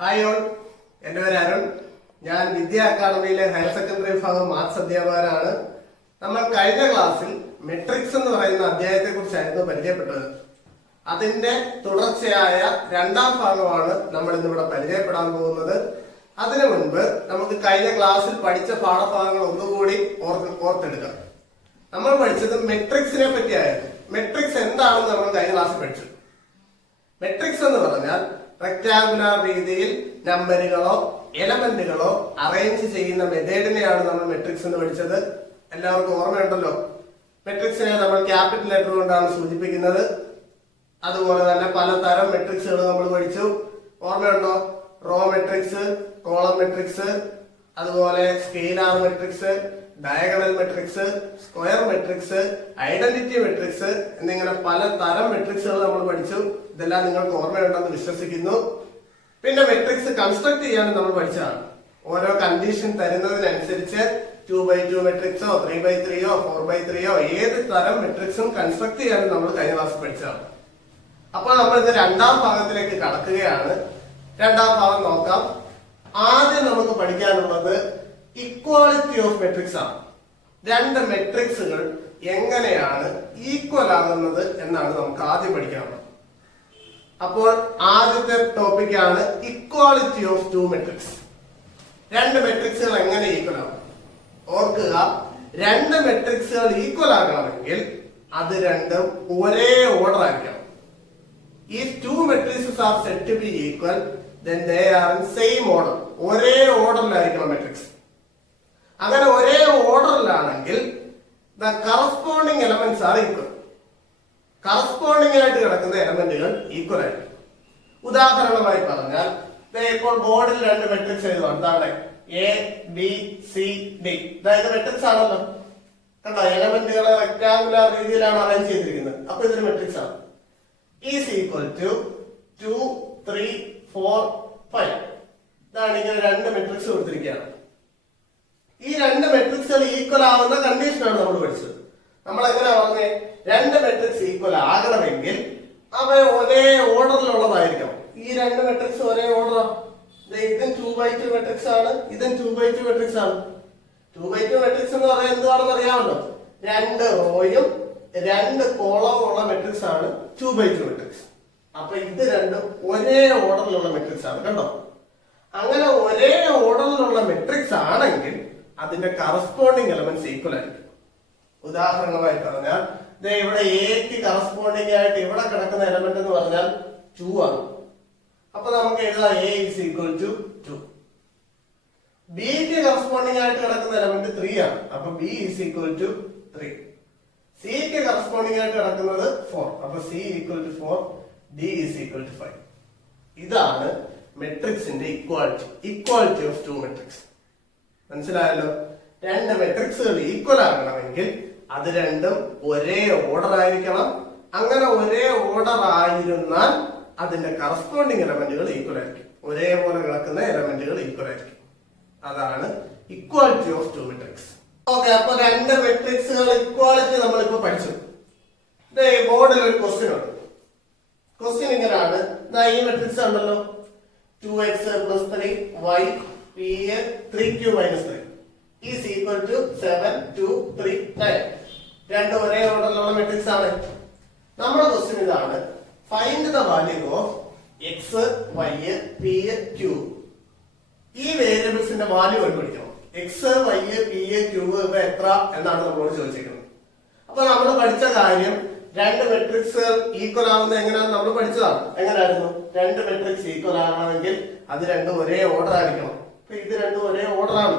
Hi all, എൻ്റെ പേര് അരുൺ. ഞാൻ വിദ്യാ അക്കാദമിയിലെ ഹയർ സെക്കൻഡറി വിഭാഗം മാത്സ് അധ്യാപകനാണ്. നമ്മൾ കഴിഞ്ഞ ക്ലാസ്സിൽ മെട്രിക്സ് എന്ന് പറയുന്ന അധ്യായത്തെ കുറിച്ചായിരുന്നു പരിചയപ്പെട്ടത്. അതിന്റെ തുടർച്ചയായ രണ്ടാം ഭാഗമാണ് നമ്മൾ ഇന്നിവിടെ പരിചയപ്പെടാൻ പോകുന്നത്. അതിനു മുൻപ് നമുക്ക് കഴിഞ്ഞ ക്ലാസ്സിൽ പഠിച്ച പാഠഭാഗങ്ങൾ ഒന്നുകൂടി ഓർത്തെടുക്കാം. നമ്മൾ പഠിച്ചത് മെട്രിക്സിനെ പറ്റിയായിരുന്നു. മെട്രിക്സ് എന്താണെന്ന് നമ്മൾ കഴിഞ്ഞ ക്ലാസ്സിൽ പഠിച്ചു. മെട്രിക്സ് എന്ന് പറഞ്ഞാൽ റെക്ടാങ്കുലർ രീതിയിൽ നമ്പറുകളോ എലമെന്റുകളോ അറേഞ്ച് ചെയ്യുന്ന മെത്തേഡിനെയാണ് നമ്മൾ മെട്രിക്സ് എന്ന് പഠിച്ചത്. എല്ലാവർക്കും ഓർമ്മയുണ്ടല്ലോ. മെട്രിക്സിനെ നമ്മൾ ക്യാപിറ്റൽ ലെറ്റർ കൊണ്ടാണ് സൂചിപ്പിക്കുന്നത്. അതുപോലെ തന്നെ പലതരം മെട്രിക്സുകൾ നമ്മൾ പഠിച്ചു. ഓർമ്മയുണ്ടോ? റോ മെട്രിക്സ്, കോളം മെട്രിക്സ്, അതുപോലെ scalar matrix, diagonal matrix, square matrix, identity matrix എന്നിങ്ങനെ പലതരം മെട്രിക്സുകൾ നമ്മൾ പഠിച്ചു. ഇതെല്ലാം നിങ്ങൾക്ക് ഓർമ്മയുണ്ടെന്ന് വിശ്വസിക്കുന്നു. പിന്നെ മെട്രിക്സ് കൺസ്ട്രക്ട് ചെയ്യാനും നമ്മൾ പഠിച്ചതാണ്. ഓരോ കണ്ടീഷൻ തരുന്നതിനനുസരിച്ച് 2x2 മെട്രിക്സോ 3x3യോ 4x3യോ ഏത് തരം മെട്രിക്സും കൺസ്ട്രക്ട് ചെയ്യാനും നമ്മൾ കഴിഞ്ഞ ക്ലാസ്സിൽ പഠിച്ചതാണ്. അപ്പോൾ നമ്മൾ ഇന്ന് രണ്ടാം ഭാഗത്തിലേക്ക് കടക്കുകയാണ്. രണ്ടാം ഭാഗം നോക്കാം. ആദ്യം നമുക്ക് പഠിക്കാനുള്ളത് ഇക്വാളിറ്റി ഓഫ് മെട്രിക്സ് ആണ്. രണ്ട് മെട്രിക്സുകൾ എങ്ങനെയാണ് ഈക്വൽ ആകുന്നത് എന്നാണ് നമുക്ക് ആദ്യം പഠിക്കാനുള്ളത്. അപ്പോൾ ആദ്യത്തെ ടോപ്പിക്കാണ് ഇക്വാളിറ്റി ഓഫ് ടു മെട്രിക്സ്. രണ്ട് മെട്രിക്സുകൾ എങ്ങനെ ഈക്വൽ ആകും? ഓർക്കുക, രണ്ട് മെട്രിക്സുകൾ ഈക്വൽ ആകണമെങ്കിൽ അത് രണ്ടും ഒരേ ഓർഡർ ആയിരിക്കണം. If two matrices are said to be equal, then they are in same order. ഒരേ ഓർഡറിലായിരിക്കണം മെട്രിക്സ്. അങ്ങനെ ഒരേ ഓർഡറിലാണെങ്കിൽ the corresponding elements are equal. Corresponding ആയിട്ട് കിടക്കുന്ന എലമെന്റുകൾ ഈക്വൽ ആയിരിക്കും. ഉദാഹരണമായി പറഞ്ഞാൽ ഇപ്പോൾ ബോർഡിൽ രണ്ട് മെട്രിക്സ് എഴുതുക. എന്താണ്? A B C D. അതായത് മെട്രിക്സ് ആണല്ലോ. കണ്ടോ? എലമെന്റുകളെ റെക്ടാങ്കുലർ രീതിയിലാണ് അറേഞ്ച് ചെയ്തിരിക്കുന്നത്. അപ്പൊ ഇതൊരു മെട്രിക്സ് ആണ്. Is equal to 2 3 4 5. ഇതാണ് ഇങ്ങനെ രണ്ട് മെട്രിക്സ് കൊടുത്തിരിക്കുകയാണ്. ഈ രണ്ട് മെട്രിക്സുകൾ ഈക്വൽ ആവുന്ന കണ്ടീഷനാണ് നമ്മൾ പഠിച്ചത്. നമ്മൾ എങ്ങനെ പറഞ്ഞേ? രണ്ട് മെട്രിക്സ് ഈക്വൽ ആകണമെങ്കിൽ അവ ഒരേ ഓർഡറിലുള്ളതായിരിക്കണം. ഈ രണ്ട് മെട്രിക്സ് ഒരേ ഓർഡറാണ്. ഇതും 2x2 മെട്രിക്സ് ആണ്, ഇതും 2x2 മെട്രിക്സ് ആണ്. 2x2 മെട്രിക്സ് എന്ന് പറയാൻ എന്തുവാണെന്ന് അറിയാമല്ലോ. രണ്ട് റോയും രണ്ട് കോളവും ഉള്ള മെട്രിക്സ് ആണ് 2x2 മെട്രിക്സ്. അപ്പൊ ഇത് രണ്ടും ഒരേ ഓർഡറിലുള്ള മെട്രിക്സ് ആണ്. കണ്ടോ? അങ്ങനെ ഒരേ ഓർഡറിലുള്ള മെട്രിക്സ് ആണെങ്കിൽ അതിന്റെ കറസ്പോണ്ടിങ് എലമെന്റ്സ് ഈക്വൽ ആയിരിക്കും. ഉദാഹരണമായി പറഞ്ഞാൽ ഇവിടെ എക്ക് കറസ്പോണ്ടിങ് ആയിട്ട് ഇവിടെ കിടക്കുന്ന എലമെന്റ് എന്ന് പറഞ്ഞാൽ 2 ആണ്. അപ്പൊ നമുക്ക് എഴുതാം എ ഇസ് ഈക്വൽ ടു 2. ബിക്ക് കറസ്പോണ്ടിങ് ആയിട്ട് കിടക്കുന്ന എലമെന്റ് 3 ആണ്. അപ്പൊ ബി ഇസ് ഈക്വൽ ടു 3. സിക്ക് കറസ്പോണ്ടിങ് ആയിട്ട് കിടക്കുന്നത് 4. അപ്പൊ C equal to 4. D is equal to 5. ഇതാണ് മെട്രിക്സിന്റെ ഇക്വാളിറ്റി ഓഫ് ടു മെട്രിക്സ്. മനസ്സിലായല്ലോ? രണ്ട് മെട്രിക്സുകൾ ഈക്വൽ ആകണമെങ്കിൽ അത് രണ്ടും ഒരേ ഓർഡർ ആയിരിക്കണം. അങ്ങനെ ഒരേ ഓർഡർ ആയിരുന്നാൽ അതിന്റെ കറസ്പോണ്ടിങ് എലമെന്റുകൾ ഈക്വൽ ആയിരിക്കും. ഒരേപോലെ കിടക്കുന്ന എലമെന്റുകൾ ഈക്വൽ ആയിരിക്കും. അതാണ് equality of two matrix. Okay, അപ്പൊ രണ്ട് മെട്രിക്സുകൾ ഇക്വാളിറ്റി നമ്മളിപ്പോ പഠിച്ചു. ബോർഡിൽ ഒരു ക്വസ്റ്റ്യൻ ഉണ്ട്. ക്വസ്റ്റ്യൻ ഇങ്ങനെയാണ്. ഈ മെട്രിക്സ് ഉണ്ടല്ലോ, 2x plus 3 y p 3q minus 3 is equal to 7 2 3 9. രണ്ട് ഒരേ ഓർഡറിലുള്ള മെട്രിക്സ് ആണ്. നമ്മുടെ ക്വസ്റ്റ്യൻ ഇതാണ്: find the value of x y p q. ഈ വേരിയബിൾസിന്റെ വാല്യൂ കണ്ടുപിടിക്കണം. x y p q ഇവ എത്ര എന്നാണ് നമ്മളോട് ചോദിച്ചിരിക്കുന്നത്. അപ്പൊ നമ്മൾ പഠിച്ച കാര്യം, രണ്ട് മെട്രിക്സുകൾ ഈക്വൽ ആവുന്ന എങ്ങനെയാണെന്ന് നമ്മൾ പഠിച്ചതാണ്. എങ്ങനെയായിരുന്നു? രണ്ട് മെട്രിക്സ് ഈക്വൽ ആകണമെങ്കിൽ അത് രണ്ടും ഒരേ ഓർഡർ ആയിരിക്കണം. അപ്പൊ ഇത് രണ്ടും ഒരേ ഓർഡർ ആണ്.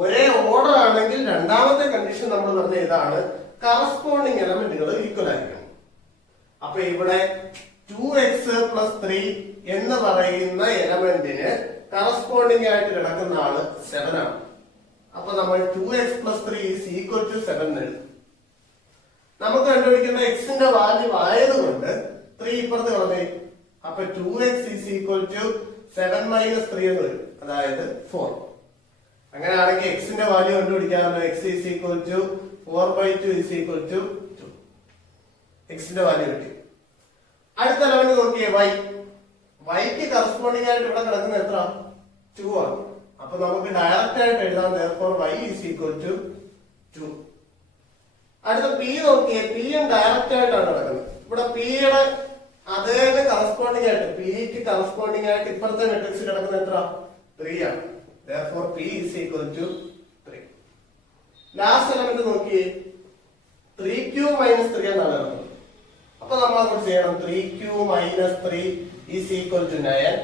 ഒരേ ഓർഡർ ആണെങ്കിൽ രണ്ടാമത്തെ കണ്ടീഷൻ നമ്മൾ പറഞ്ഞ ഇതാണ്: കറസ്പോണ്ടിങ് എലമെന്റുകൾ ഈക്വൽ ആയിരിക്കണം. അപ്പൊ ഇവിടെ 2x plus 3 എന്ന് പറയുന്ന എലമെന്റിന് കറസ്പോണ്ടിങ് ആയിട്ട് കിടക്കുന്ന ആള് 7 ആണ്. അപ്പൊ നമ്മൾ 2x plus 3 is equal to 7 എഴുതും. നമുക്ക് കണ്ടുപിടിക്കുന്ന എക്സിന്റെ വാല്യൂ ആയതുകൊണ്ട് 3 ഇപ്പുറത്ത് കളഞ്ഞേ. അപ്പൊ 2x is equal to 7 minus 3 എന്ന് വരും. അതായത് 4. അങ്ങനെയാണെങ്കിൽ എക്സിന്റെ value കണ്ടുപിടിക്കാമല്ലോ. x is equal to 4/2 is equal to 2. എക്സിന്റെ വാല്യൂ കിട്ടി. അടുത്ത എലമെന്റ് നോക്കിയേ, y. വൈക്ക് കറസ്പോണ്ടിങ് ആയിട്ട് ഇവിടെ കിടക്കുന്ന എത്ര 2 ആണ്. അപ്പൊ നമുക്ക് ഡയറക്റ്റ് ആയിട്ട് എഴുതാം therefore y is equal to 2. അടുത്ത പി നോക്കിയേ, പിയും ഡയറക്റ്റ് ആയിട്ടാണ് കിടക്കുന്നത്. ഇവിടെ പിയുടെ അതേ കറസ്പോണ്ടിങ് ആയിട്ട് പിക്ക് കറസ്പോണ്ടിങ് ആയിട്ട് ഇപ്പുറത്തെ മെട്രിക്സ് കിടക്കുന്ന എത്ര 3 ആണ്. therefore p is equal to 3. Last element നോക്കിയേ, 3q minus 3 എന്നാണ് കിടക്കുന്നത്. അപ്പൊ നമ്മൾ അങ്ങോട്ട് ചെയ്യണം 3q minus 3 is equal to 9.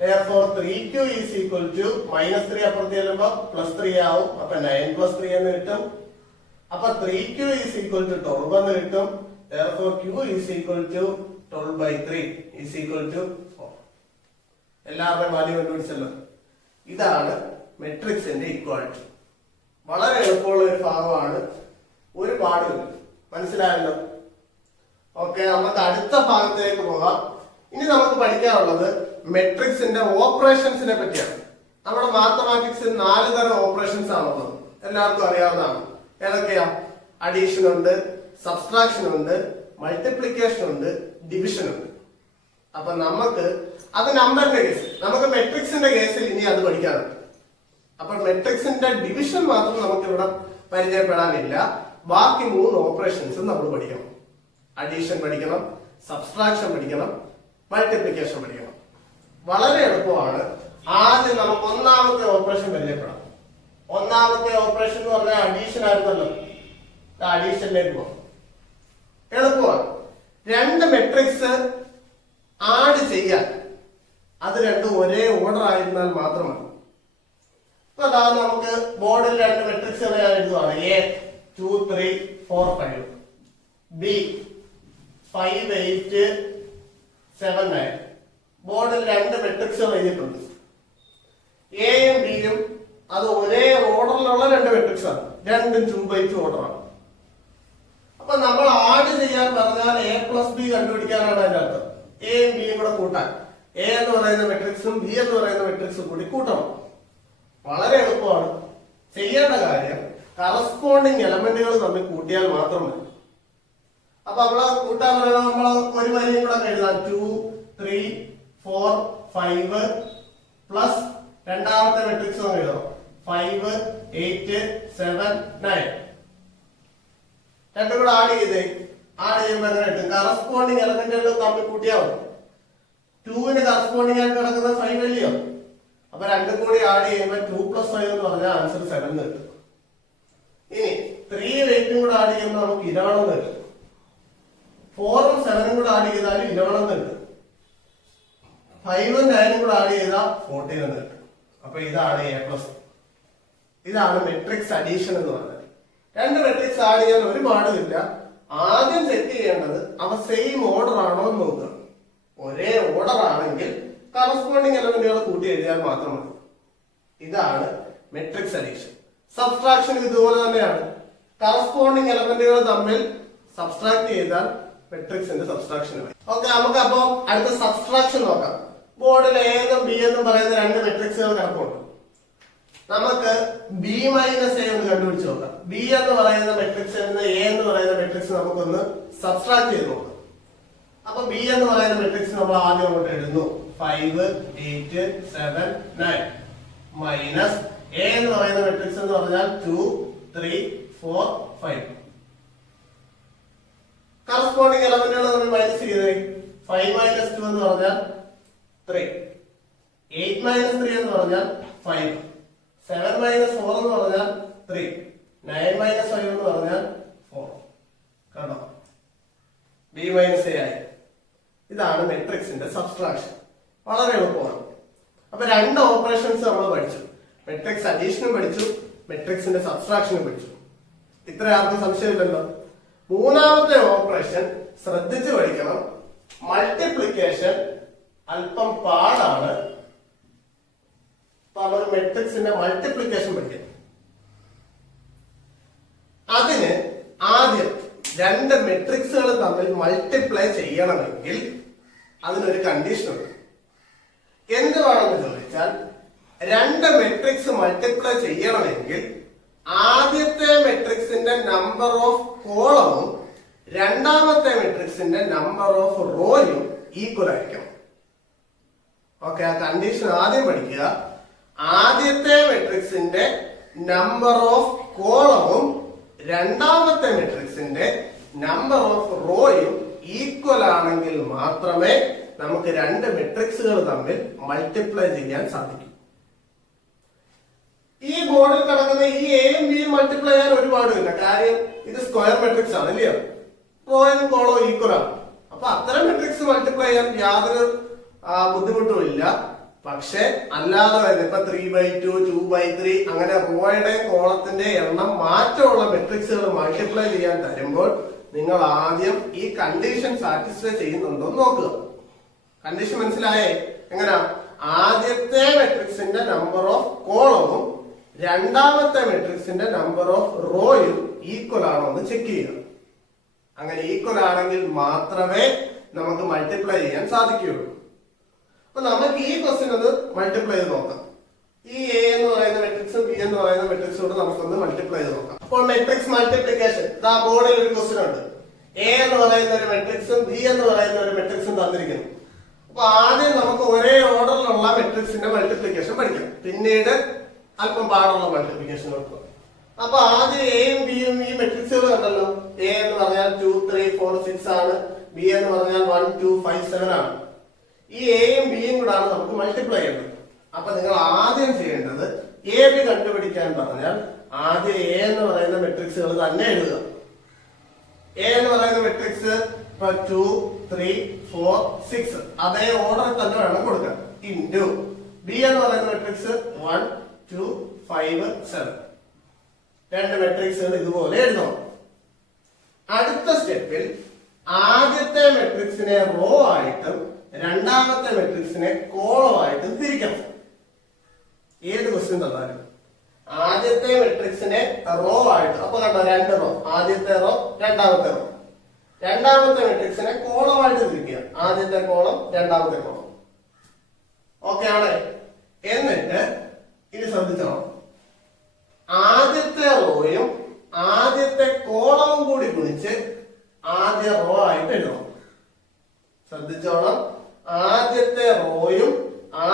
therefore 3q is equal to minus 3 അപ്പുറത്ത് ചെല്ലുമ്പോ plus 3 ആവും. അപ്പൊ 9 plus 3 എന്ന് കിട്ടും. അപ്പൊ 3q is equal to 12 എന്ന് കിട്ടും. therefore q is equal to 12 by 3 is equal to 4. എല്ലാവരുടെയും വാല്യൂ കണ്ടുപിടിച്ചല്ലോ. ഇതാണ് മെട്രിക്സിന്റെ ഇക്വാളിറ്റി. വളരെ എളുപ്പമുള്ള ഒരു ഭാഗമാണ്, ഒരുപാട് മനസ്സിലായല്ലോ. ഓക്കെ, നമുക്ക് അടുത്ത ഭാഗത്തേക്ക് പോകാം. ഇനി നമുക്ക് പഠിക്കാനുള്ളത് മെട്രിക്സിന്റെ ഓപ്പറേഷൻസിനെ പറ്റിയാണ്. നമ്മുടെ മാത്തമാറ്റിക്സിൽ 4 തരം ഓപ്പറേഷൻസ് ആണുള്ളത്, എല്ലാവർക്കും അറിയാവുന്നതാണ്. ഏതൊക്കെയാ? അഡീഷൻ ഉണ്ട്, സബ്സ്ട്രാക്ഷൻ ഉണ്ട്, മൾട്ടിപ്ലിക്കേഷൻ ഉണ്ട്, ഡിവിഷൻ ഉണ്ട്. അപ്പൊ നമുക്ക് അത് നമ്പറിന്റെ കേസിൽ, നമുക്ക് മെട്രിക്സിന്റെ കേസിൽ ഇനി അത് പഠിക്കാനുണ്ട്. അപ്പൊ മെട്രിക്സിന്റെ ഡിവിഷൻ മാത്രം നമുക്ക് ഇവിടെ പരിചയപ്പെടാനില്ല. ബാക്കി 3 ഓപ്പറേഷൻസും നമ്മൾ പഠിക്കണം. അഡീഷൻ പഠിക്കണം, സബ്സ്ട്രാക്ഷൻ പഠിക്കണം, മൾട്ടിപ്ലിക്കേഷൻ പഠിക്കണം. വളരെ എളുപ്പമാണ്. ആദ്യം നമുക്ക് ഒന്നാമത്തെ ഓപ്പറേഷൻ പരിചയപ്പെടാം. ഒന്നാമത്തെ ഓപ്പറേഷൻ എന്ന് പറഞ്ഞാൽ അഡീഷൻ ആയിരുന്നല്ലോ. അഡീഷനിലേക്ക് പോകാം. എളുപ്പമാണ്. 2 മെട്രിക്സ് ആഡ് ചെയ്യാൻ അത് രണ്ടും ഒരേ ഓർഡർ ആയിരുന്നാൽ മാത്രമാണ്. അപ്പൊ നമുക്ക് ബോർഡിൽ 2 മെട്രിക്സ് ഞാൻ എഴുതുവാണ്. A 2 3 4 5, B 5 8 7 9. ബോർഡിൽ 2 മെട്രിക്സ് എഴുതിയിട്ടുണ്ട്. എയും ബിയും അത് ഒരേ ഓർഡറിലുള്ള 2 മെട്രിക്സ് ആണ്. രണ്ടും 2 by 2 ഓർഡറാണ്. അപ്പൊ നമ്മൾ ആഡ് ചെയ്യാൻ പറഞ്ഞാൽ a plus b കണ്ടുപിടിക്കാനാണ് അതിന്റെ അർത്ഥം. എയും ബിയും കൂടെ കൂട്ടാൻ, എ എന്ന് പറയുന്ന മെട്രിക്സും ബി എന്ന് പറയുന്ന മെട്രിക്സും കൂടി കൂട്ടണം. വളരെ എളുപ്പമാണ്. ചെയ്യേണ്ട കാര്യം കറസ്പോണ്ടിങ് എലമെന്റുകൾ തമ്മിൽ കൂട്ടിയാൽ മാത്രം മതി. അപ്പൊ നമ്മളെ കൂട്ടാൻ പറയുന്നത് നമ്മൾ ഒരു വരിയും കൂടെ എഴുതാം. 2 3 4 5 പ്ലസ് രണ്ടാമത്തെ മെട്രിക്സ് എഴുതാം 5 8 7 9. രണ്ടും കൂടെ ആഡ് ചെയ്യുമ്പോ എങ്ങനെ കിട്ടും? കറസ്പോണ്ടിങ് എലമെന്റുകൾ തമ്മിൽ കൂട്ടിയാൽ മതി. 2ന് കറസ്പോണ്ടിങ് ആയിട്ട് കിടക്കുന്ന 5 അല്ലയോ? അപ്പൊ രണ്ടും കൂടി ആഡ് ചെയ്യുമ്പോൾ 2 plus 5 എന്ന് പറഞ്ഞാൽ ആൻസർ 7 കിട്ടും. ഇനി 3 8 കൂടെ ആഡ് ചെയ്യുമ്പോൾ നമുക്ക് 11 കിട്ടും. 4 7 കൂടെ ആഡ് ചെയ്താൽ 11 കിട്ടും. 5 9 കൂടെ ആഡ് ചെയ്താൽ 14 എന്ന് കിട്ടും. അപ്പൊ ഇതാണ് a പ്ലസ്. ഇതാണ് മെട്രിക്സ് അഡീഷൻ എന്ന് പറയുന്നത്. 2 മെട്രിക്സ് ആഡ് ചെയ്യാൻ ഒരു പാടുമില്ല. ആദ്യം സെറ്റ് ചെയ്യേണ്ടത് അവ സെയിം ഓർഡർ ആണോ എന്ന് നോക്കുക. ഒരേ ഓർഡർ ആണെങ്കിൽ കറസ്പോണ്ടിങ് എലമെന്റുകൾ കൂട്ടി എഴുതിയാൽ മാത്രം മതി. ഇതാണ് മെട്രിക്സ് അഡീഷൻ. സബ്സ്ട്രാക്ഷൻ ഇതുപോലെ തന്നെയാണ്. കറസ്പോണ്ടിങ് എലമെന്റുകൾ തമ്മിൽ സബ്സ്ട്രാക്ട് ചെയ്താൽ മെട്രിക്സിന്റെ സബ്സ്ട്രാക്ഷൻ ആയി. ഓക്കെ, നമുക്ക് അപ്പോ അടുത്ത സബ്സ്ട്രാക്ഷൻ നോക്കാം. ബോർഡിൽ എ എന്നും ബി എന്നും പറയുന്ന 2 മെട്രിക്സുകൾ കിടപ്പുണ്ട്. നമുക്ക് ബി മൈനസ് എ എന്ന് കണ്ടുപിടിച്ച് നോക്കാം. ബി എന്ന് പറയുന്ന മെട്രിക്സ് എ എന്ന് പറയുന്ന മെട്രിക്സ് നമുക്കൊന്ന് സബ്സ്ട്രാക്ട് ചെയ്ത് നോക്കാം. അപ്പൊ ബി എന്ന് പറയുന്ന മെട്രിക്സ് നമ്മൾ ആദ്യം അങ്ങോട്ട് എഴുതുന്നു. 5 8 7 9 മൈനസ് എ എന്ന് പറയുന്ന മെട്രിക്സ് എന്ന് പറഞ്ഞാൽ 2 3 4 5. കറസ്പോണ്ടിങ് എലമെന്റുകൾ നമ്മൾ മൈനസ് ചെയ്തേ. 5 minus 2 എന്ന് പറഞ്ഞാൽ 3, 8 minus 3 എന്ന് പറഞ്ഞാൽ 5, 7 minus 4 എന്ന് പറഞ്ഞാൽ 3, 9 minus 5 എന്ന് പറഞ്ഞാൽ 4. കണ്ടോ? ബി മൈനസ് എ ആയി. ഇതാണ് മെട്രിക്സിന്റെ സബ്സ്ട്രാക്ഷൻ. വളരെ എളുപ്പമാണ്. അപ്പൊ 2 ഓപ്പറേഷൻസ് നമ്മൾ പഠിച്ചു. മെട്രിക്സ് അഡീഷനും പഠിച്ചു, മെട്രിക്സിന്റെ സബ്സ്ട്രാക്ഷനും പഠിച്ചു. ഇത്ര ആർക്കും സംശയമില്ലല്ലോ. മൂന്നാമത്തെ ഓപ്പറേഷൻ ശ്രദ്ധിച്ച് പഠിക്കണം. മൾട്ടിപ്ലിക്കേഷൻ അല്പം പാടാണ്. നമ്മൾ മെട്രിക്സിന്റെ മൾട്ടിപ്ലിക്കേഷൻ പഠിക്കണം. അതിന് ആദ്യം 2 മെട്രിക്സുകൾ തമ്മിൽ മൾട്ടിപ്ലൈ ചെയ്യണമെങ്കിൽ അതിനൊരു കണ്ടീഷൻ ഉണ്ട്. എന്ത് വേണമെന്ന് ചോദിച്ചാൽ 2 മെട്രിക്സ് മൾട്ടിപ്ലൈ ചെയ്യണമെങ്കിൽ ആദ്യത്തെ മെട്രിക്സിന്റെ നമ്പർ ഓഫ് കോളമും രണ്ടാമത്തെ മെട്രിക്സിന്റെ നമ്പർ ഓഫ് റോയും ഈക്വൽ ആയിരിക്കണം. ഓക്കെ, ആ കണ്ടീഷൻ ആദ്യം പഠിക്കുക. ആദ്യത്തെ മെട്രിക്സിന്റെ നമ്പർ ഓഫ് കോളവും രണ്ടാമത്തെ മെട്രിക്സിന്റെ നമ്പർ ഓഫ് റോയും ഈക്വൽ ആണെങ്കിൽ മാത്രമേ നമുക്ക് രണ്ട് മെട്രിക്സുകൾ തമ്മിൽ മൾട്ടിപ്ലൈ ചെയ്യാൻ സാധിക്കൂ. ഈ ബോർഡിൽ കിടക്കുന്ന ഈ എയും ബിയും മൾട്ടിപ്ലൈ ചെയ്യാൻ ഒരുപാടില്ല. കാര്യം ഇത് സ്ക്വയർ മെട്രിക്സ് ആണ്, ഇല്ലയോ? റോയും കോളവും ഈക്വൽ ആണ്. അപ്പൊ അത്തരം മെട്രിക്സ് മൾട്ടിപ്ലൈ ചെയ്യാൻ യാതൊരു ബുദ്ധിമുട്ടും ഇല്ല. പക്ഷെ അല്ലാതെ തന്നെ ഇപ്പൊ 3/2, 2/3 അങ്ങനെ റോയുടെയും കോളത്തിന്റെ എണ്ണം മാറ്റമുള്ള മെട്രിക്സുകൾ മൾട്ടിപ്ലൈ ചെയ്യാൻ തരുമ്പോൾ നിങ്ങൾ ആദ്യം ഈ കണ്ടീഷൻ സാറ്റിസ്ഫൈ ചെയ്യുന്നുണ്ടോ നോക്കുക. കണ്ടീഷൻ മനസ്സിലായേ? എങ്ങനെയാ? ആദ്യത്തെ മെട്രിക്സിന്റെ നമ്പർ ഓഫ് കോളവും രണ്ടാമത്തെ മെട്രിക്സിന്റെ നമ്പർ ഓഫ് റോയും ഈക്വൽ ആണോ എന്ന് ചെക്ക് ചെയ്യുക. അങ്ങനെ ഈക്വൽ ആണെങ്കിൽ മാത്രമേ നമുക്ക് മൾട്ടിപ്ലൈ ചെയ്യാൻ സാധിക്കുകയുള്ളൂ. അപ്പൊ നമുക്ക് ഈ ക്വസ്റ്റ്യൻ ഒന്ന് മൾട്ടിപ്ലൈ ചെയ്ത് നോക്കാം. ഈ എ എന്ന് പറയുന്ന മെട്രിക്സും ബി എന്ന് പറയുന്ന മെട്രിക്സോട് നമുക്കൊന്ന് മൾട്ടിപ്ലൈ ചെയ്ത് നോക്കാം. അപ്പോൾ മെട്രിക്സ് മൾട്ടിപ്ലിക്കേഷൻ ആ ബോർഡിൽ ഒരു ക്വസ്റ്റ്യൻ ഉണ്ട്. എ എന്ന് പറയുന്ന ഒരു മെട്രിക്സും ബി എന്ന് പറയുന്ന ഒരു മെട്രിക്സും തന്നിരിക്കുന്നു. അപ്പൊ ആദ്യം നമുക്ക് ഒരേ ഓർഡറിലുള്ള മെട്രിക്സിന്റെ മൾട്ടിപ്ലിക്കേഷൻ പഠിക്കാം. പിന്നീട് അല്പം പാടുള്ള മൾട്ടിപ്ലിക്കേഷൻ നോക്കുക. അപ്പൊ ആദ്യം എയും ബിയും ഈ മെട്രിക്സുകൾ കണ്ടല്ലോ. എ എന്ന് പറഞ്ഞാൽ 2, 3, 4, 6 ആണ്. ബി എന്ന് പറഞ്ഞാൽ 1, 2, 5, 7 ആണ്. ഈ എയും ബിയും കൂടാണ് നമുക്ക് മൾട്ടിപ്ലൈ ചെയ്യേണ്ടത്. അപ്പൊ നിങ്ങൾ ആദ്യം ചെയ്യേണ്ടത് എ ബി കണ്ടുപിടിക്കാൻ പറഞ്ഞാൽ ആദ്യം എ എന്ന് പറയുന്ന മെട്രിക്സുകൾ തന്നെ എഴുതുക. എ എന്ന് പറയുന്ന മെട്രിക്സ് 2, 3, 4, 6 അതേ ഓർഡറിൽ തന്നെ വേണം കൊടുക്കാൻ. ഇൻറ്റു ബി എന്ന് പറയുന്ന മെട്രിക്സ് 1, 2, 5, 7 രണ്ട് മെട്രിക്സുകൾ ഇതുപോലെ എഴുതണം. അടുത്ത സ്റ്റെപ്പിൽ ആദ്യത്തെ മെട്രിക്സിനെ റോ ആയിട്ടും രണ്ടാമത്തെ മെട്രിക്സിനെ കോളം ആയിട്ടും തിരിക്കണം. ഏത് ക്വസ്റ്റ്യൻ തന്നാലും ആദ്യത്തെ മെട്രിക്സിനെ റോ ആയിട്ട്, അപ്പൊ കണ്ടോ രണ്ട് റോ, ആദ്യത്തെ റോ രണ്ടാമത്തെ റോ. രണ്ടാമത്തെ മെട്രിക്സിനെ കോളമായിട്ട് തിരിക്കുക. ആദ്യത്തെ കോളം രണ്ടാമത്തെ കോളം. ഓക്കെ ആണ്. എന്നിട്ട് ഇനി ശ്രദ്ധിച്ചോ, ആദ്യത്തെ റോയും ആദ്യത്തെ കോളവും കൂടി ഗുണിച്ച് ആദ്യ റോ ആയിട്ട് എഴുതണം. ശ്രദ്ധിച്ചോണം, ആദ്യത്തെ റോയും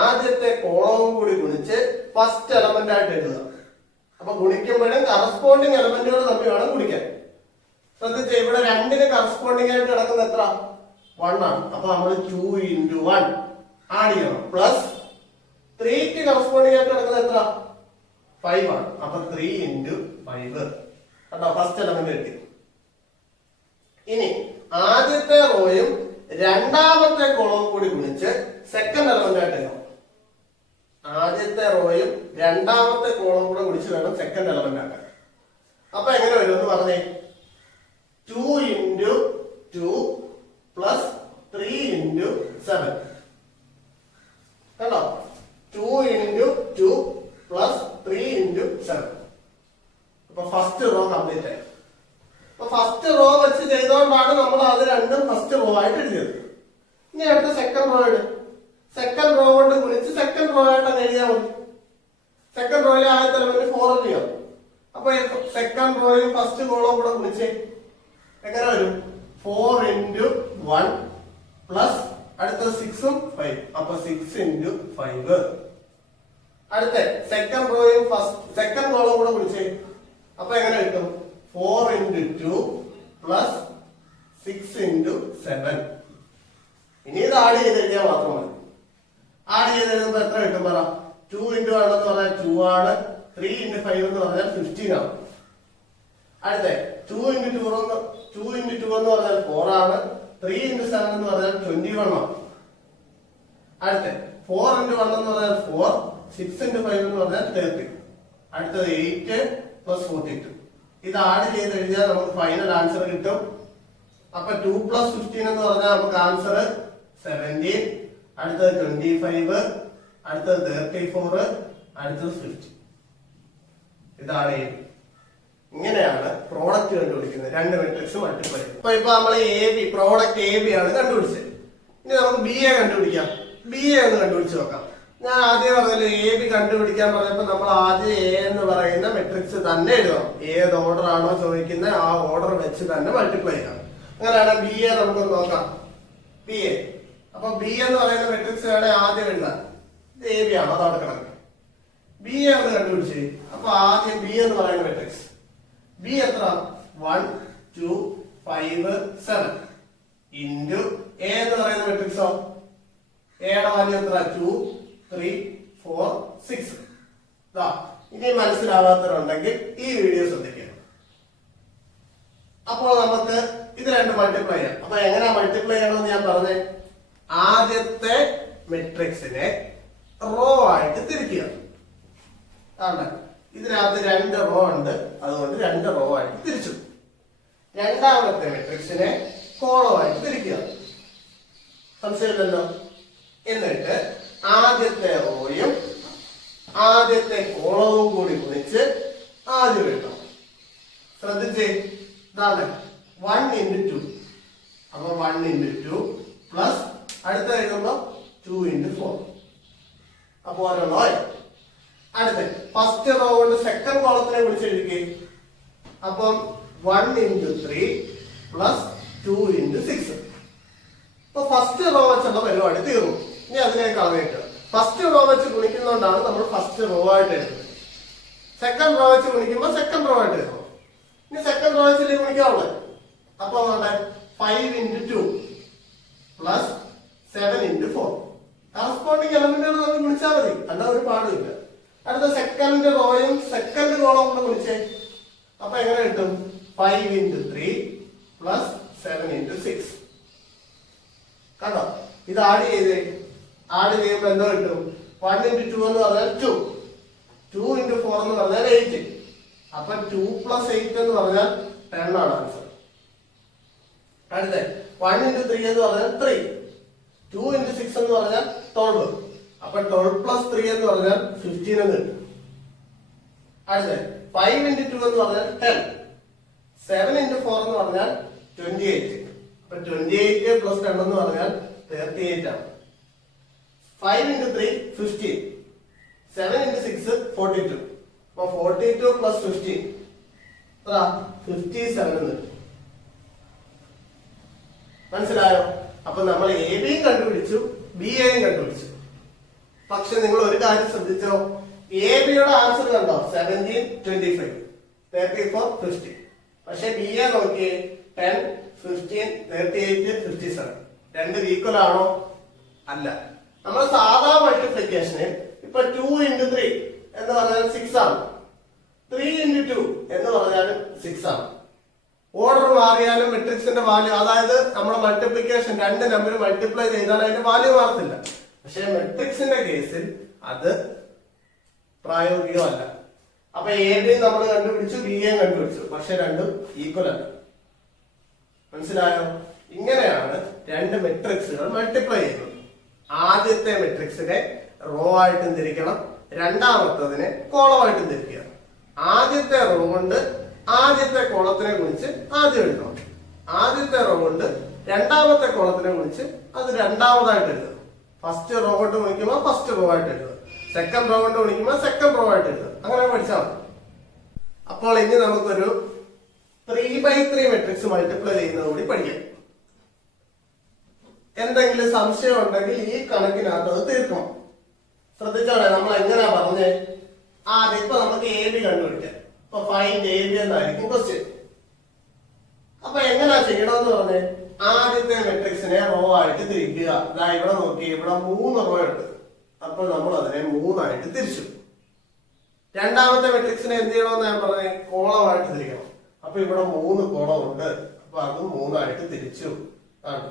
ആദ്യത്തെ കോളവും കൂടി ഗുണിച്ച് ഫസ്റ്റ് എലമെന്റ് ആയിട്ട് എഴുതുക. അപ്പൊ ഗുണിക്കുമ്പോഴും കറസ്പോണ്ടിങ് എലമെന്റുകൾ തമ്മിൽ വേണം ഗുണിക്കാൻ. ശ്രദ്ധിച്ച ഇവിടെ രണ്ടിന് കറസ്പോണ്ടിങ് ആയിട്ട് കിടക്കുന്ന എത്ര? 1 ആണ്. അപ്പൊ നമ്മൾ 2 × 1 ആഡ് ചെയ്യണം. പ്ലസ് 3ക്ക് കറസ്പോണ്ടിങ് ആയിട്ട് കിടക്കുന്ന എത്ര? 5 ആണ്. അപ്പൊ 3 × 5 കണ്ടോ, ഫസ്റ്റ് എലമെന്റ് കിട്ടി. ഇനി ആദ്യത്തെ റോയും രണ്ടാമത്തെ കോളവും കൂടി ഗുണിച്ച് സെക്കൻഡ് എലമെന്റ് ആയിട്ട് എഴുതാം. ആദ്യത്തെ റോയും രണ്ടാമത്തെ കോളവും കൂടെ ഗുണിച്ച് വേണം സെക്കൻഡ് എലമെന്റ് ആക്കാൻ. അപ്പൊ എങ്ങനെ വരും എന്ന് പറഞ്ഞേ? 2 × 2 പ്ലസ് 3 × 7 കണ്ടോ, 2 × 2 പ്ലസ് 3 × 7. അപ്പൊ ഫസ്റ്റ് റോ കംപ്ലീറ്റ് ആയി. അപ്പൊ ഫസ്റ്റ് റോ വെച്ച് ചെയ്തുകൊണ്ടാണ് നമ്മൾ അത് രണ്ടും ഫസ്റ്റ് റോ ആയിട്ട് എഴുതിയത്. ഇനി അടുത്ത സെക്കൻഡ് റോ ഇടും. സെക്കൻഡ് റോ കൊണ്ട് ഗുണിച്ച് സെക്കൻഡ് റോ ആയിട്ട് എഴുതിയാൽ മതി. സെക്കൻഡ് റോയിലെ ആദ്യത്തെ എലമെന്റ് 4 ചെയ്യാം. അപ്പൊ സെക്കൻഡ് റോയും ഫസ്റ്റ് കോളവും കൂടെ ഗുണിച്ച് എങ്ങനെ വരും? 4 × 1 പ്ലസ് അടുത്ത 6 ഉം 5. അപ്പൊ 6 × 5. അടുത്ത സെക്കൻഡ് റോയും ഫസ്റ്റ് സെക്കൻഡ് കോളവും കൂടെ ഗുണിച്ച് അപ്പൊ എങ്ങനെ കിട്ടും? 4 × 2 പ്ലസ് 6 × 7. ഇനി ഇത് ആഡ് ചെയ്ത് എഴുതിയാൽ മാത്രം മതി. ആഡ് ചെയ്ത് എഴുതുമ്പോ എത്ര കിട്ടും പറ? 2 × 1 എന്ന് പറഞ്ഞാൽ 2 ആണ്. 3 × 5 എന്ന് പറഞ്ഞാൽ 15 ആണ്. അടുത്ത 2 × 2 എന്ന് പറഞ്ഞാൽ 4 ആണ്. 3 × 7 എന്ന് പറഞ്ഞാൽ 21 ആണ്. അടുത്ത 4 × 1 എന്ന് പറഞ്ഞാൽ 4, 6 × 5 എന്ന് പറഞ്ഞാൽ 30. അടുത്തത് 8 പ്ലസ് 42. ഇത് ആഡ് ചെയ്ത് എഴുതിയാൽ നമുക്ക് ഫൈനൽ ആൻസർ കിട്ടും. അപ്പൊ 2 + 15 എന്ന് പറഞ്ഞാൽ നമുക്ക് ആൻസർ 17. അടുത്തത് 25, അടുത്തത് 34, അടുത്തത് 50. ഇതാണ് ഇങ്ങനെയാണ് പ്രോഡക്റ്റ് കണ്ടുപിടിക്കുന്നത്. രണ്ട് മെട്രിക്സ് മൾട്ടിപ്ലൈ. ഇപ്പൊ നമ്മൾ പ്രോഡക്റ്റ് എ ബി ആണ് കണ്ടുപിടിച്ചത്. ഇനി നമുക്ക് ബി എ കണ്ടുപിടിക്കാം. ബി എ ഒന്ന് കണ്ടുപിടിച്ച് നോക്കാം. ഞാൻ ആദ്യം പറഞ്ഞല്ലോ എ ബി കണ്ടുപിടിക്കാൻ പറഞ്ഞപ്പോ നമ്മൾ ആദ്യം എ എന്ന് പറയുന്ന മെട്രിക്സ് തന്നെ എഴുതണം. ഏത് ഓർഡർ ആണോ ചോദിക്കുന്നത് ആ ഓർഡർ വെച്ച് തന്നെ മൾട്ടിപ്ലൈ ചെയ്യാം. അങ്ങനെയാണ് ബി എ നമുക്ക് നോക്കാം. ബി എ അപ്പൊ ബി എന്ന് പറയുന്ന മെട്രിക്സ് ആണ് ആദ്യം എഴുതാൻ. ഇത് എ ബി ആണ്, അതാണ് കണക്ക്. ബി എ ഒന്ന് കണ്ടുപിടിച്ച്. അപ്പൊ ആദ്യം ബി എന്ന് പറയുന്ന മെട്രിക്സ് ബി എത്ര? 1 2 5 7 ഇൻറ്റു എ എന്ന് പറയുന്ന മെട്രിക്സോ എയുടെ വാല്യൂ എത്ര? 2 3 4 6. ഇനി മനസ്സിലാവാത്തവരുണ്ടെങ്കിൽ ഈ വീഡിയോ ശ്രദ്ധിക്കുക. അപ്പോൾ നമുക്ക് ഇത് രണ്ട് മൾട്ടിപ്ലൈ ചെയ്യാം. അപ്പൊ എങ്ങനെ മൾട്ടിപ്ലൈ ചെയ്യണമെന്ന് ഞാൻ പറഞ്ഞേ. ആദ്യത്തെ മെട്രിക്സിനെ റോ ആയിട്ട് തിരിക്കുക. ഇതിനകത്ത് 2 റോ ഉണ്ട്, അതുകൊണ്ട് 2 റോ ആയിട്ട് തിരിച്ചു. രണ്ടാമത്തെ മെട്രിക്സിനെ കോളം ആയിട്ട് തിരിക്കുക. സംശയമില്ലല്ലോ. എന്നിട്ട് ആദ്യത്തെ റോയും ആദ്യത്തെ കോളവും കൂടി ഗുണിച്ച് ആദ്യം എഴുതണം. ശ്രദ്ധിച്ചേ, ഇതാണ് 1 into 2. അപ്പൊ 1 into 2 പ്ലസ് അടുത്ത എഴുതുമ്പോ 2 into 4. അപ്പൊ ഓരോന്നോ അടുത്ത ഫസ്റ്റ് റോ കൊണ്ട് സെക്കൻഡ് കോളത്തിനെ വിളിച്ച് എഴുതിക്കേ. അപ്പം 1 into 3 പ്ലസ് 2 into 6. അപ്പൊ ഫസ്റ്റ് റോ വെച്ചുള്ള പരിപാടി തീർന്നു. ഇനി അതിനെ കളഞ്ഞിട്ട് ഫസ്റ്റ് റോ വെച്ച് ഗുണിക്കുന്നതുകൊണ്ടാണ് നമ്മൾ ഫസ്റ്റ് റോ ആയിട്ട് എഴുതുന്നത്. സെക്കൻഡ് റോ വെച്ച് ഗുണിക്കുമ്പോൾ സെക്കൻഡ് റോ ആയിട്ട് എഴുതണം. ഇനി സെക്കൻഡ് റോ വെച്ചിട്ട് ഗുണിക്കാവുള്ളത്. അപ്പൊ 5 into 2 പ്ലസ് 7 into 4. കറസ്പോണ്ടിങ് എലമെന്റുകൾ നമ്മൾ ഗുണിച്ചാൽ മതി, അല്ല ഒരു പാടില്ല. അടുത്ത സെക്കൻഡ് റോയും സെക്കൻഡ് കോളം കൂടെ ഗുണിച്ചേ. അപ്പൊ എങ്ങനെ കിട്ടും? 5 into 3 പ്ലസ് 7 into 6. കണ്ടോ? ഇത് ആഡ് ചെയ്തേ. ആഡ് ചെയ്യുമ്പോൾ എന്തോ കിട്ടും? 1 into 2 എന്ന് പറഞ്ഞാൽ 2, 2 into 4 എന്ന് പറഞ്ഞാൽ 8. അപ്പൊ 2 plus 8 എന്ന് പറഞ്ഞാൽ 10 ആണ് ആൻസർ. അടുത്ത 1 into 3 എന്ന് പറഞ്ഞാൽ 3, 2 into 6 എന്ന് പറഞ്ഞാൽ 12. അപ്പൊ 12 plus 3 എന്ന് പറഞ്ഞാൽ 15 എന്ന് കിട്ടും. അടുത്ത 5 into 2 എന്ന് പറഞ്ഞാൽ 10, 7 into 4 എന്ന് പറഞ്ഞാൽ 28. അപ്പൊ 28 plus 10 എന്ന് പറഞ്ഞാൽ 38 ആണ്. 5 into 3 15, 7 into 6 42. അപ്പൊ 42 plus 15 57 എന്ന് കിട്ടും. മനസ്സിലായോ? അപ്പൊ നമ്മൾ എ ബിയും കണ്ടുപിടിച്ചു, ബി എയും കണ്ടുപിടിച്ചു. പക്ഷെ നിങ്ങൾ ഒരു കാര്യം ശ്രദ്ധിച്ചോ, എ ബിയുടെ ആൻസർ കണ്ടോ? 17 25 34 50. പക്ഷെ ബി എ നോക്കിയേ, 10 15 38 57. രണ്ട് ഈക്വൽ ആണോ? അല്ല. നമ്മൾ സാധാ മൾട്ടിപ്ലിക്കേഷന് ഇപ്പൊ 2 into 3 എന്ന് പറഞ്ഞാൽ 6 ആണ്, 3 into 2 എന്ന് പറഞ്ഞാൽ 6 ആണ്. ഓർഡർ മാറിയാലും മെട്രിക്സിന്റെ വാല്യൂ, അതായത് നമ്മുടെ മൾട്ടിപ്ലിക്കേഷൻ 2 നമ്പർ മൾട്ടിപ്ലൈ ചെയ്താൽ അതിന്റെ വാല്യൂ മാറത്തില്ല. പക്ഷെ മെട്രിക്സിന്റെ കേസിൽ അത് പ്രായോഗികമല്ല. അപ്പൊ എ ബി നമ്മൾ കണ്ടുപിടിച്ചു, ബി എ കണ്ടുപിടിച്ചു, പക്ഷെ രണ്ടും ഈക്വൽ അല്ല. മനസ്സിലായോ? ഇങ്ങനെയാണ് രണ്ട് മെട്രിക്സുകൾ മൾട്ടിപ്ലൈ ചെയ്യുന്നത്. ആദ്യത്തെ മെട്രിക്സിനെ റോ ആയിട്ടും തിരിക്കണം, രണ്ടാമത്തതിനെ കോളമായിട്ടും തിരിക്കുക. ആദ്യത്തെ റോ കൊണ്ട് ആദ്യത്തെ കോളത്തിനെ കുറിച്ച് ആദ്യം എഴുതണം, ആദ്യത്തെ റോ കൊണ്ട് രണ്ടാമത്തെ കോളത്തിനെ കുറിച്ച് അത് രണ്ടാമതായിട്ട് എഴുതണം. ഫസ്റ്റ് റോ കൊണ്ട് വിളിക്കുമ്പോൾ ഫസ്റ്റ് റോ ആയിട്ട് എഴുതുക, സെക്കൻഡ് റോ കൊണ്ട് വിളിക്കുമ്പോൾ സെക്കൻഡ് റോ ആയിട്ട് എഴുതുക. അങ്ങനെ പഠിച്ചാൽ മതി. അപ്പോൾ ഇനി നമുക്കൊരു 3x3 മെട്രിക്സ് മൾട്ടിപ്ലൈ ചെയ്യുന്നത് കൂടി പഠിക്കാം. എന്തെങ്കിലും സംശയം ഉണ്ടെങ്കിൽ ഈ കണക്കിനകത്ത് അത് തീർക്കണം. ശ്രദ്ധിച്ചോളെ, നമ്മൾ എങ്ങനെയാ പറഞ്ഞേ? ആദ്യം ഇപ്പൊ നമുക്ക് എ ബി കണ്ടുപിടിക്കാം. ഇപ്പൊ ഫൈൻഡ് എ ബി എന്നായിരിക്കും ക്വസ്റ്റ്യൻ. അപ്പൊ എങ്ങനെയാ ചെയ്യണമെന്ന് പറഞ്ഞേ? ആദ്യത്തെ മെട്രിക്സിനെ റോ ആയിട്ട് തിരിക്കുക. അതാ ഇവിടെ നോക്കി, ഇവിടെ 3 റോ ഉണ്ട്. അപ്പൊ നമ്മൾ അതിനെ 3 ആയിട്ട് തിരിച്ചു. രണ്ടാമത്തെ മെട്രിക്സിനെ എന്ത് ചെയ്യണമെന്ന് ഞാൻ പറഞ്ഞേ? കോളമായിട്ട് തിരിക്കണം. അപ്പൊ ഇവിടെ 3 കോളം ഉണ്ട്, അപ്പൊ അത് 3 ആയിട്ട് തിരിച്ചു ആണ്.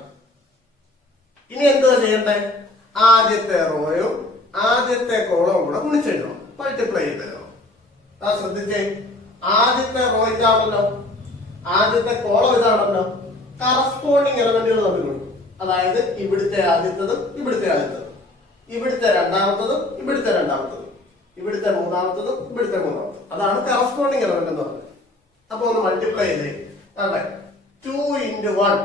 ഇനി എന്താ ചെയ്യണ്ടേ? ആദ്യത്തെ റോയും ആദ്യത്തെ കോളവും കൂടെ ഗുണിച്ചെഴുതണം, മൾട്ടിപ്ലൈ ചെയ്തെഴുതണം. ശ്രദ്ധിച്ചേ, ആദ്യത്തെ റോ ഇതാണല്ലോ, ആദ്യത്തെ കോളം ഇതാണല്ലോ. കറസ്പോണ്ടിങ് എലമെന്റുകൾ തമ്മിൽ കൊടുക്കും. അതായത് ഇവിടുത്തെ ആദ്യത്തതും ഇവിടുത്തെ ആദ്യത്തതും, ഇവിടുത്തെ രണ്ടാമത്തതും ഇവിടുത്തെ രണ്ടാമത്തതും, ഇവിടുത്തെ മൂന്നാമത്തതും ഇവിടുത്തെ മൂന്നാമത്തതും. അതാണ് കറസ്പോണ്ടിങ് എലമെന്റ് എന്ന് പറയുന്നത്. അപ്പൊ ഒന്ന് മൾട്ടിപ്ലൈ ചെയ്തേ. ആണ്ടെ 2 into 1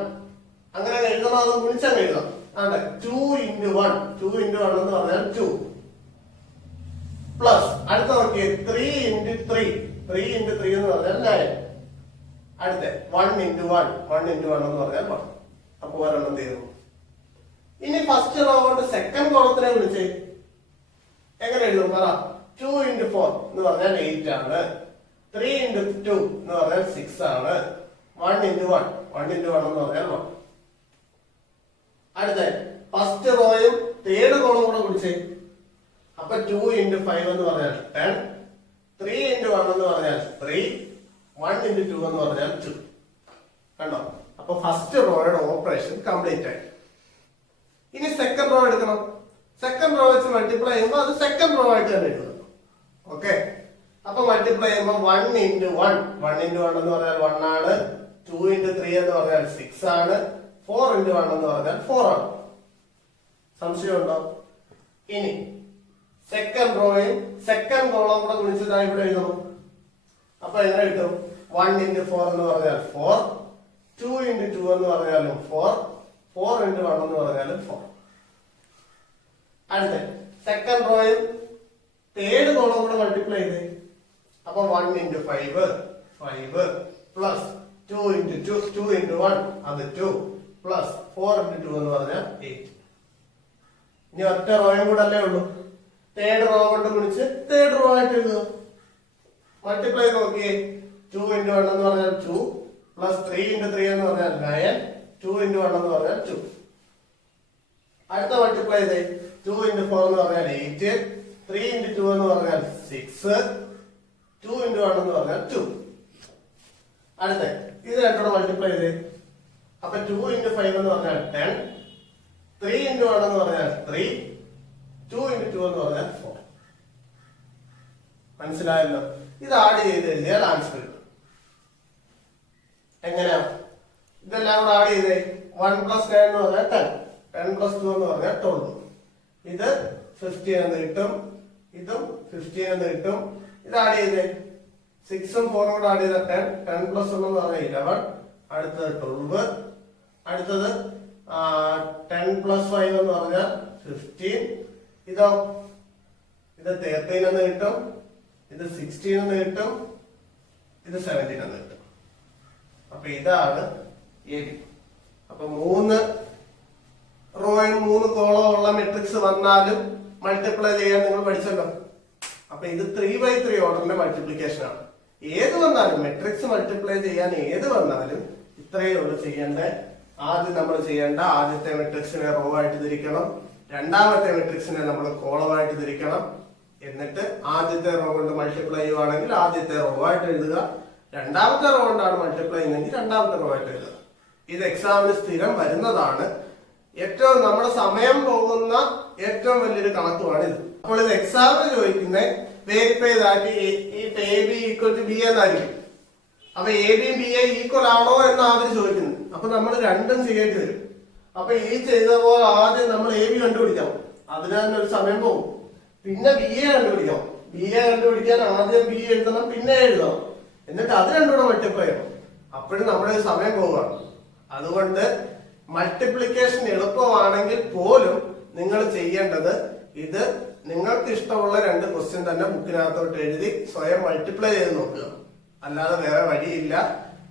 അങ്ങനെ എഴുതണം, അത് ഗുണിച്ചങ്ങ് എഴുതാം. ആണ്ടെ 2 into 1, 2 into 1 എന്ന് പറഞ്ഞാൽ 2 പ്ലസ് അടുത്ത നോക്കിയേ 3 into 3, 3 into 3 എന്ന് പറഞ്ഞാൽ 9. അടുത്ത 1 into 1, 1 into 1 എന്ന് പറഞ്ഞാൽ 1. അപ്പൊ ഒരെണ്ണം തീർന്നു. ഇനി ഫസ്റ്റ് റോ കൊണ്ട് സെക്കൻഡ് കോളത്തിനെ വിളിച്ചേ. എങ്ങനെ എഴുതും പറ? 2 into 4 എന്ന് പറഞ്ഞാൽ 8 ആണ്. 3 into 2 എന്ന് പറഞ്ഞാൽ 6 ആണ്. 1 into 1 എന്ന് പറഞ്ഞാൽ 1. അടുത്ത ഫസ്റ്റ് റോയും തേർഡ് കോളം കൂടെ വിളിച്ചേ. അപ്പൊ 2 into 5 എന്ന് പറഞ്ഞാൽ 10. 3 into 1 എന്ന് പറഞ്ഞാൽ 3. 1 into 2 എന്ന് പറഞ്ഞാൽ 2. കണ്ടോ? അപ്പൊ ഫസ്റ്റ് റോയുടെ ഓപ്പറേഷൻ കംപ്ലീറ്റ് ആയി. ഇനി സെക്കൻഡ് റോ എടുക്കണം. സെക്കൻഡ് റോ വെച്ച് മൾട്ടിപ്ലൈ ചെയ്യുമ്പോൾ അത് സെക്കൻഡ് റോ ആയിട്ട് തന്നെ എഴുതണം. ഓക്കെ, അപ്പൊ മൾട്ടിപ്ലൈ ചെയ്യുമ്പോൾ 1 into 1 എന്ന് പറഞ്ഞാൽ 1 ആണ്. 2 into 3 എന്ന് പറഞ്ഞാൽ 6 ആണ്. 4 into 1 എന്ന് പറഞ്ഞാൽ 4 ആണ്. സംശയമുണ്ടോ? ഇനി സെക്കൻഡ് റോയും സെക്കൻഡ് കോളം കൂടെ ഗുണിച്ചതായി ഇവിടെ എഴുതണം. അപ്പൊ എങ്ങനെ കിട്ടും? 1 into 4 എന്ന് പറഞ്ഞാൽ 4. 2 into 2 എന്ന് പറഞ്ഞാലും 4. 4 into 1 എന്ന് പറഞ്ഞാലും 4. അടുത്ത സെക്കൻഡ് റോയും തേർഡ് കോളം കൂടെ മൾട്ടിപ്ലൈ ചെയ്തേ. അപ്പൊ 1 into 5 പ്ലസ് 2 into 1 അത് 2 പ്ലസ് 4 into 2 എന്ന് പറഞ്ഞാൽ 8. ഇനി ഒറ്റ റോയും കൂടെ അല്ലേ ഉള്ളൂ. തേർഡ് റോ കൊണ്ട് ഗുണിച്ച് തേർഡ് റോ ആയിട്ട് എഴുതുക. മൾട്ടിപ്ലൈ നോക്കിയേ. 2 into 1 എന്ന് പറഞ്ഞാൽ 2 പ്ലസ് 3 into 3 എന്ന് പറഞ്ഞാൽ 9. 2 into 1 എന്ന് പറഞ്ഞാൽ 2. അടുത്ത മൾട്ടിപ്ലൈ ചെയ്തേ. 2 into 4 എന്ന് പറഞ്ഞാൽ 8. 3 into 2 എന്ന് പറഞ്ഞാൽ 6. 2 into 1 എന്ന് പറഞ്ഞാൽ 2. അടുത്ത ഇത് രണ്ടോടെ മൾട്ടിപ്ലൈ ചെയ്തേ. അപ്പൊ 2 into 5 എന്ന് പറഞ്ഞാൽ 10. 3 into 1 എന്ന് പറഞ്ഞാൽ 3. 2 into 2 എന്ന് പറഞ്ഞാൽ 4. മനസ്സിലായല്ലോ? ഇത് ആഡ് ചെയ്ത് എഴുതിയാൽ ആൻസർ കിട്ടും. എങ്ങനെയാ? ഇതെല്ലാം കൂടെ ആഡ് ചെയ്തേ. 1 plus 9 എന്ന് പറഞ്ഞാൽ 10. 10 plus 2 എന്ന് പറഞ്ഞാൽ 12. ഇത് 15 എന്ന് കിട്ടും. ഇതും 15 എന്ന് കിട്ടും. ഇത് ആഡ് ചെയ്തേ. 6ഉം 4ഉം കൂടെ ആഡ് ചെയ്താൽ 10. 10 plus 1 എന്ന് പറഞ്ഞാൽ 11. അടുത്തത് 12. അടുത്തത് 10 plus 5 എന്ന് പറഞ്ഞാൽ 15. ഇത് 13 എന്ന് കിട്ടും. ഇത് 16 എന്ന് കിട്ടും. ഇത് 17 എന്ന് കിട്ടും. അപ്പൊ ഇതാണ് AB. അപ്പൊ 3 റോയും 3 കോളവും ഉള്ള മെട്രിക്സ് വന്നാലും മൾട്ടിപ്ലൈ ചെയ്യാൻ നിങ്ങൾ പഠിച്ചല്ലോ. അപ്പൊ ഇത് 3/3 ഓർഡറിന്റെ മൾട്ടിപ്ലിക്കേഷൻ ആണ്. ഏത് വന്നാലും മെട്രിക്സ് മൾട്ടിപ്ലൈ ചെയ്യാൻ ഏത് വന്നാലും ഇത്രയേ ഉള്ളൂ ചെയ്യേണ്ടത്. ആദ്യം നമ്മൾ ചെയ്യേണ്ട ആദ്യത്തെ മെട്രിക്സിനെ റോ ആയിട്ട് തിരിക്കണം. രണ്ടാമത്തെ മെട്രിക്സിനെ നമ്മൾ കോളമായിട്ട് തിരിക്കണം. എന്നിട്ട് ആദ്യത്തെ റോ കൊണ്ട് മൾട്ടിപ്ലൈ ചെയ്യുവാണെങ്കിൽ ആദ്യത്തെ റോ ആയിട്ട് എഴുതുക. രണ്ടാമത്തെ റോ കൊണ്ടാണ് മൾട്ടിപ്ലൈ ചെയ്യുന്നതെങ്കിൽ രണ്ടാമത്തെ റോ ആയിട്ട് എഴുതുക. ഇത് എക്സാമിന് സ്ഥിരം വരുന്നതാണ്. ഏറ്റവും നമ്മുടെ സമയം പോകുന്ന ഏറ്റവും വലിയൊരു കണക്കുമാണ് ഇത്. അപ്പോൾ ഇത് എക്സാമിന് ചോദിക്കുന്നത് verify that AB equal to BA എന്നായിരിക്കും. അപ്പൊ AB BA ഈക്വൽ ആണോ എന്ന് ആദ്യം ചോദിക്കുന്നത്. അപ്പൊ നമ്മൾ രണ്ടും ചെയ്യേണ്ടി വരും. അപ്പൊ ഈ ചെയ്ത പോലെ ആദ്യം നമ്മൾ AB കണ്ടുപിടിക്കണം. അതിന് തന്നെ ഒരു സമയം പോകും. പിന്നെ BA കണ്ടുപിടിക്കണം. BA കണ്ടുപിടിക്കാൻ ആദ്യം B എഴുതണം, പിന്നെ എഴുതണം. എന്നിട്ട് അത് രണ്ടുകൂടെ മൾട്ടിപ്ലൈ ചെയ്യണം. അപ്പോഴും നമ്മുടെ സമയം പോവുകയാണ്. അതുകൊണ്ട് മൾട്ടിപ്ലിക്കേഷൻ എളുപ്പമാണെങ്കിൽ പോലും നിങ്ങൾ ചെയ്യേണ്ടത് ഇത് നിങ്ങൾക്ക് ഇഷ്ടമുള്ള 2 ക്വസ്റ്റ്യൻ തന്നെ ബുക്കിനകത്തോട്ട് എഴുതി സ്വയം മൾട്ടിപ്ലൈ ചെയ്ത് നോക്കുക. അല്ലാതെ വേറെ വഴിയില്ല.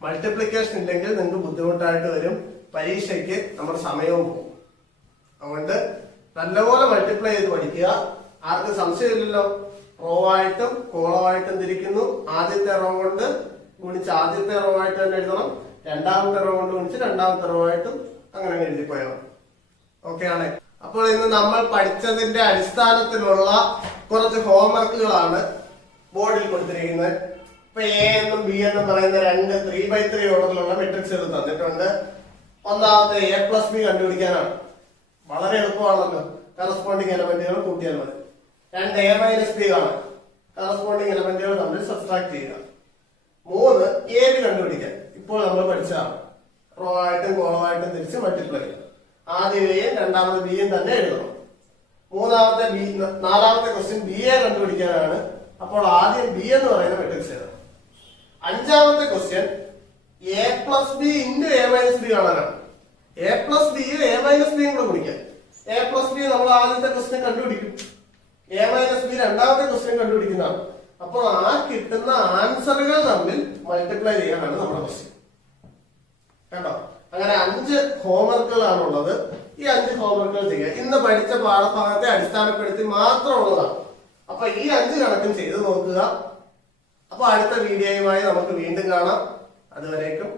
മൾട്ടിപ്ലിക്കേഷൻ ഇല്ലെങ്കിൽ നിങ്ങൾക്ക് ബുദ്ധിമുട്ടായിട്ട് വരും. പരീക്ഷയ്ക്ക് നമ്മുടെ സമയവും പോകും. അതുകൊണ്ട് നല്ലപോലെ മൾട്ടിപ്ലൈ ചെയ്ത് പഠിക്കുക. ആർക്കും സംശയമില്ലല്ലോ? റോ ആയിട്ടും കോളമായിട്ടും തിരിക്കുന്നു. ആദ്യത്തെ റോ കൊണ്ട് ഗുണിച്ച് ആദ്യത്തെ റോ ആയിട്ട് തന്നെ എഴുതണം. രണ്ടാമത്തെ റോ കൊണ്ട് ഗുണിച്ച് രണ്ടാമത്തെ റോ ആയിട്ടും അങ്ങനെ എഴുതിപ്പോയാൽ ഓക്കെ ആണ്. അപ്പോൾ ഇന്ന് നമ്മൾ പഠിച്ചതിന്റെ അടിസ്ഥാനത്തിലുള്ള കുറച്ച് ഹോംവർക്കുകളാണ് ബോർഡിൽ കൊടുത്തിരിക്കുന്നത്. ഇപ്പൊ A എന്നും B എന്നും പറയുന്ന 2 3/3 ഓർഡറിലുള്ള മെട്രിക്സുകൾ തന്നിട്ടുണ്ട്. ഒന്നാമത്തെ A+B കണ്ടുപിടിക്കാനാണ്. വളരെ എളുപ്പമാണല്ലോ. കറസ്പോണ്ടിങ് എലമെന്റുകൾ കൂട്ടിയാൽ മതി. 2 A-B കാണാം. കറസ്പോണ്ടിങ് എലമെന്റുകൾ തമ്മിൽ സബ്സ്ട്രാക്ട് ചെയ്യുക. 3 AB കണ്ടുപിടിക്കാൻ. ഇപ്പോൾ നമ്മൾ പഠിച്ചതാണ്. റോ ആയിട്ടും കോളമായിട്ടും തിരിച്ച് മൾട്ടിപ്ലൈ ചെയ്യുക. ആദ്യം എയും രണ്ടാമത് ബിയും തന്നെ എഴുതണം. നാലാമത്തെ ക്വസ്റ്റ്യൻ BA കണ്ടുപിടിക്കാനാണ്. അപ്പോൾ ആദ്യം B എന്ന് പറയുന്ന മെട്രിക്സ് എഴുതണം. അഞ്ചാമത്തെ ക്വസ്റ്റ്യൻ A+B into A-B കാണാനാണ്. A+B A-B കൂടെ ഗുണിക്കാൻ. A+B നമ്മൾ ആദ്യത്തെ ക്വസ്റ്റ്യൻ കണ്ടുപിടിക്കും. A-B രണ്ടാമത്തെ ക്വസ്റ്റ്യൻ കണ്ടുപിടിക്കുന്നതാണ്. അപ്പോൾ ആ കിട്ടുന്ന ആൻസറുകൾ തമ്മിൽ മൾട്ടിപ്ലൈ ചെയ്യാനാണ് നമ്മുടെ ക്വസ്റ്റ്യൻ. കേട്ടോ? അങ്ങനെ 5 ഹോംവർക്കുകളാണുള്ളത്. ഈ 5 ഹോംവർക്കുകൾ ചെയ്യുക. ഇന്ന് പഠിച്ച പാഠഭാഗത്തെ അടിസ്ഥാനപ്പെടുത്തി മാത്രമുള്ളതാണ്. അപ്പൊ ഈ 5 കണക്കും ചെയ്തു നോക്കുക. അപ്പൊ അടുത്ത വീഡിയോയുമായി നമുക്ക് വീണ്ടും കാണാം. അതുവരേക്കും